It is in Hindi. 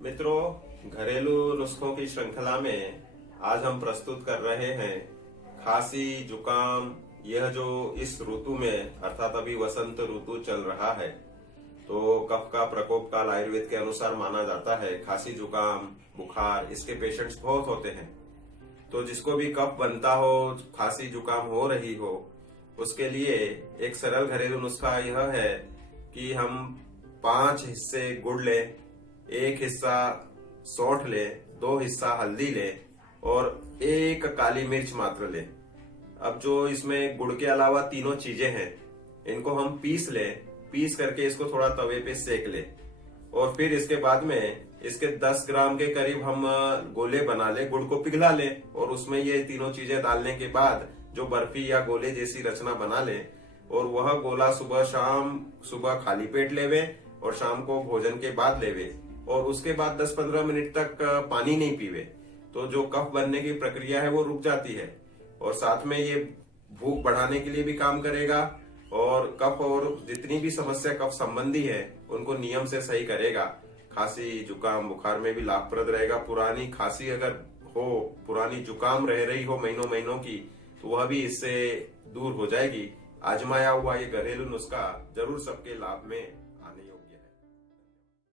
मित्रों, घरेलू नुस्खों की श्रृंखला में आज हम प्रस्तुत कर रहे हैं खांसी जुकाम। यह जो इस ऋतु में अर्थात अभी वसंत ऋतु चल रहा है तो कफ का प्रकोप काल आयुर्वेद के अनुसार माना जाता है। खांसी जुकाम बुखार इसके पेशेंट्स बहुत होते हैं। तो जिसको भी कफ बनता हो, खांसी जुकाम हो रही हो, उसके लिए एक सरल घरेलू नुस्खा यह है कि हम 5 हिस्से गुड़ लें, 1 हिस्सा सौंठ लें, 2 हिस्सा हल्दी लें और 1 काली मिर्च मात्र लें। अब जो इसमें गुड़ के अलावा तीनों चीजें हैं, इनको हम पीस लें। पीस करके इसको थोड़ा तवे पे सेक लें और फिर इसके बाद में इसके 10 ग्राम के करीब हम गोले बना लें, गुड़ को पिघला लें और उसमें ये तीनों चीजें डालने के बाद जो बर्फी या गोले जैसी रचना बना लें और वह गोला सुबह खाली पेट लेवें और शाम को भोजन के बाद लेवें और उसके बाद 10-15 मिनट तक पानी नहीं पीवे तो जो कफ बनने की प्रक्रिया है वो रुक जाती है और साथ में ये भूख बढ़ाने के लिए भी काम करेगा और कफ और जितनी भी समस्या कफ संबंधी है उनको नियम से सही करेगा। खांसी जुकाम बुखार में भी लाभप्रद रहेगा। पुरानी खांसी अगर हो, पुरानी जुकाम रह रही हो महीनों महीनों की, तो वह भी इससे दूर हो जाएगी। आजमाया हुआ ये घरेलू नुस्खा जरूर सबके लाभ में